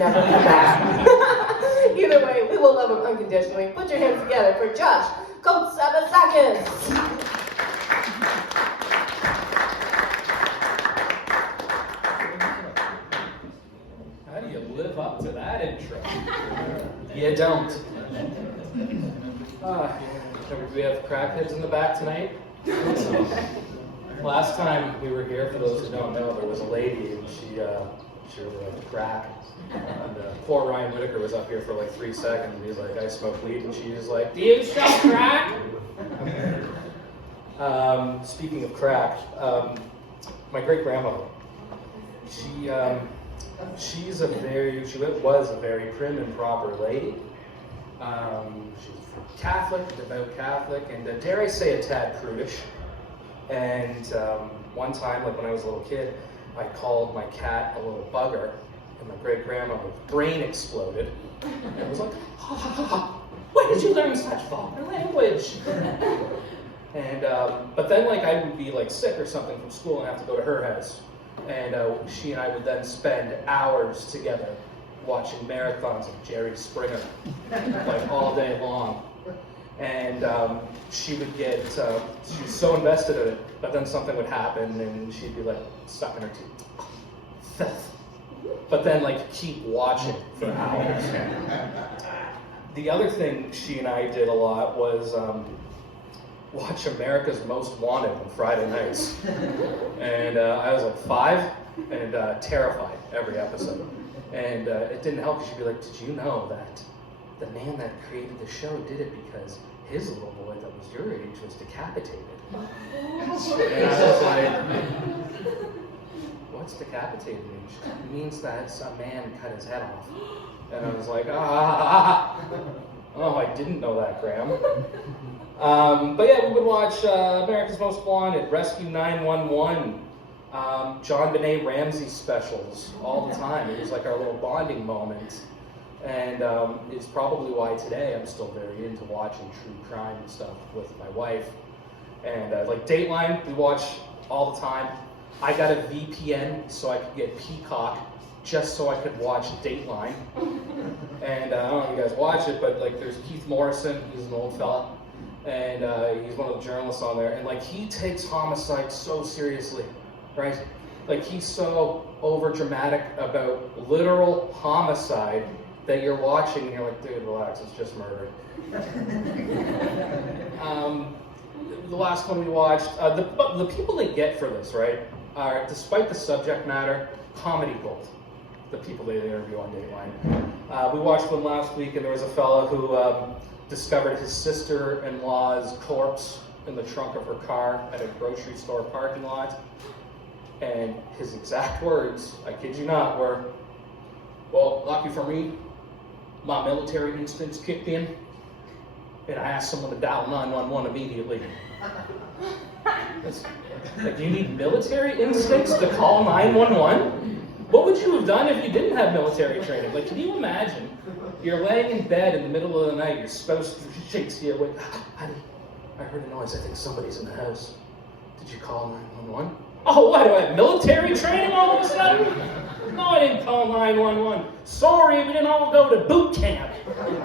never come back. Either way, we will love him unconditionally. Put your hands together for Josh Kotsabasakis. How do you live up to that intro? You don't. We have crackheads in the back tonight. Last time we were here, for those who don't know, there was a lady and she really liked crack. And poor Ryan Whitaker was up here for like 3 seconds and he's like, I smoke weed, and she was like, do you sell crack? Speaking of crack, my great grandmother, she was a very prim and proper lady. She's Catholic, devout Catholic, and dare I say a tad prudish. And one time, like when I was a little kid, I called my cat a little bugger, and my great-grandmother's brain exploded. And it was like, ha, ha, ha, ha. Where did you learn such vulgar language? And but then like I would be like sick or something from school and have to go to her house. And she and I would then spend hours together watching marathons of Jerry Springer, like all day long. And she would get, she was so invested in it, but then something would happen and she'd be like sucking her teeth. But then like keep watching for hours. The other thing she and I did a lot was watch America's Most Wanted on Friday nights. And I was like 5 and terrified every episode. And it didn't help. She'd be like, did you know that the man that created the show did it because his little boy that was your age was decapitated? And I was like, what's decapitated mean? It means that a man cut his head off. And I was like, oh, I didn't know that, Graham. But yeah, we would watch America's Most Wanted, Rescue 911, John Benet Ramsey specials all the time. It was like our little bonding moment. And it's probably why today I'm still very into watching true crime and stuff with my wife. And like Dateline, we watch all the time. I got a VPN so I could get Peacock just so I could watch Dateline. And I don't know if you guys watch it, but like there's Keith Morrison, he's an old fella. And he's one of the journalists on there. And like he takes homicide so seriously, right? Like he's so over dramatic about literal homicide that you're watching and you're like, dude, relax, it's just murder. The last one we watched, the people they get for this, right, are, despite the subject matter, comedy gold. The people they interview on Dateline. We watched one last week and there was a fella who discovered his sister-in-law's corpse in the trunk of her car at a grocery store parking lot. And his exact words, I kid you not, were, well, lucky for me, my military instincts kicked in, and I asked someone to dial 911 immediately. Like, you need military instincts to call 911? What would you have done if you didn't have military training? Like, can you imagine? You're laying in bed in the middle of the night, your spouse shakes you awake. Honey, I heard a noise. I think somebody's in the house. Did you call 911? Oh, what, do I have military training all of a sudden? No, I didn't call 911. Sorry, we didn't all go to boot camp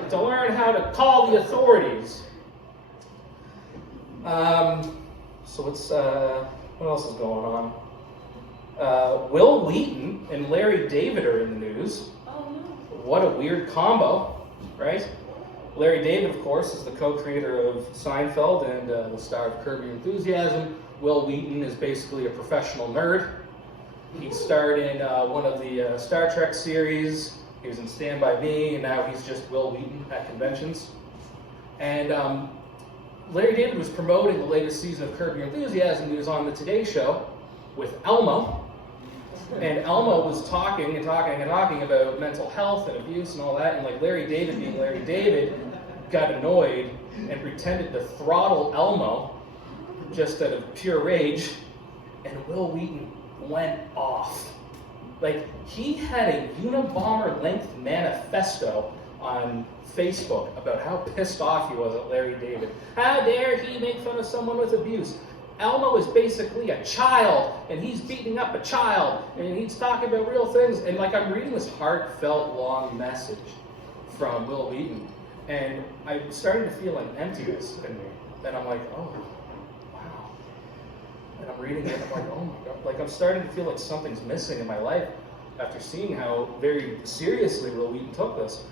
to learn how to call the authorities. So what else is going on? Will Wheaton and Larry David are in the news. What a weird combo, right? Larry David, of course, is the co-creator of Seinfeld and the star of Curb Your Enthusiasm. Will Wheaton is basically a professional nerd. He starred in one of the Star Trek series. He was in Stand By Me, and now he's just Will Wheaton at conventions. And Larry David was promoting the latest season of Curb Your Enthusiasm. He was on the Today Show with Elmo. And Elmo was talking about mental health and abuse and all that. And like Larry David being Larry David got annoyed and pretended to throttle Elmo just out of pure rage. And Will Wheaton went off. Like, he had a Unabomber-length manifesto on Facebook about how pissed off he was at Larry David. How dare he make fun of someone with abuse? Elmo is basically a child, and he's beating up a child, and he's talking about real things. And like I'm reading this heartfelt, long message from Will Wheaton, and I'm starting to feel an emptiness in me. And I'm like, oh, wow. And I'm reading it, and I'm like, oh my God. Like I'm starting to feel like something's missing in my life after seeing how very seriously Will Wheaton took this.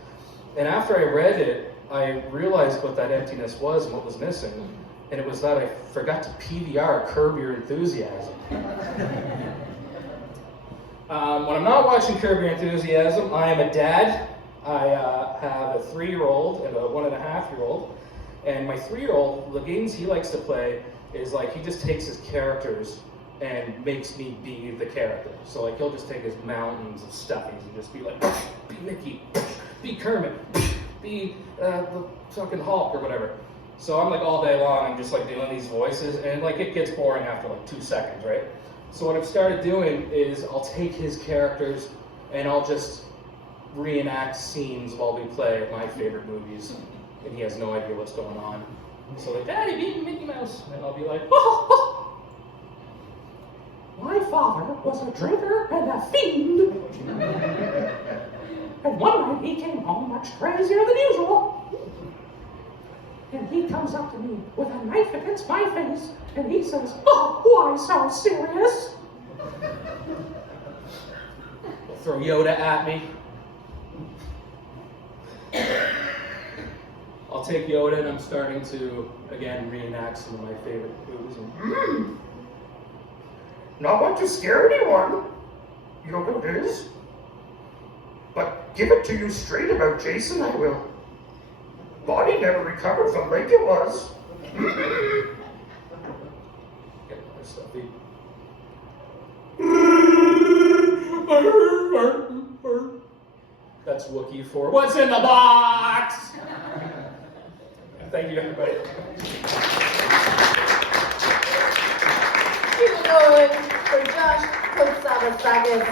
And after I read it, I realized what that emptiness was and what was missing. And it was that I forgot to PVR Curb Your Enthusiasm. When I'm not watching Curb Your Enthusiasm, I am a dad. I have a 3-year-old and a 1.5-year-old. And my 3-year-old, the games he likes to play is like he just takes his characters and makes me be the character. So like he'll just take his mountains of stuffies and just be like, be Mickey, be Kermit, be the fucking Hulk or whatever. So I'm like all day long, I'm just like doing these voices, and like it gets boring after like 2 seconds, right? So what I've started doing is I'll take his characters and I'll just reenact scenes while we play my favorite movies, and he has no idea what's going on. So like, Daddy, be Mickey Mouse, and I'll be like, oh, my father was a drinker and a fiend, and one night he came home much crazier than usual. And he comes up to me with a knife against my face, and he says, oh, why so serious? He'll throw Yoda at me. I'll take Yoda, and I'm starting to, again, reenact some of my favorite movies. Not want to scare anyone, Yoda is. But give it to you straight about Jason, I will. Body never recovered from like it was. Get my stuffy. That's Wookiee for what's in the box? Thank you, everybody. Keep it going for Josh Kotsabasakis.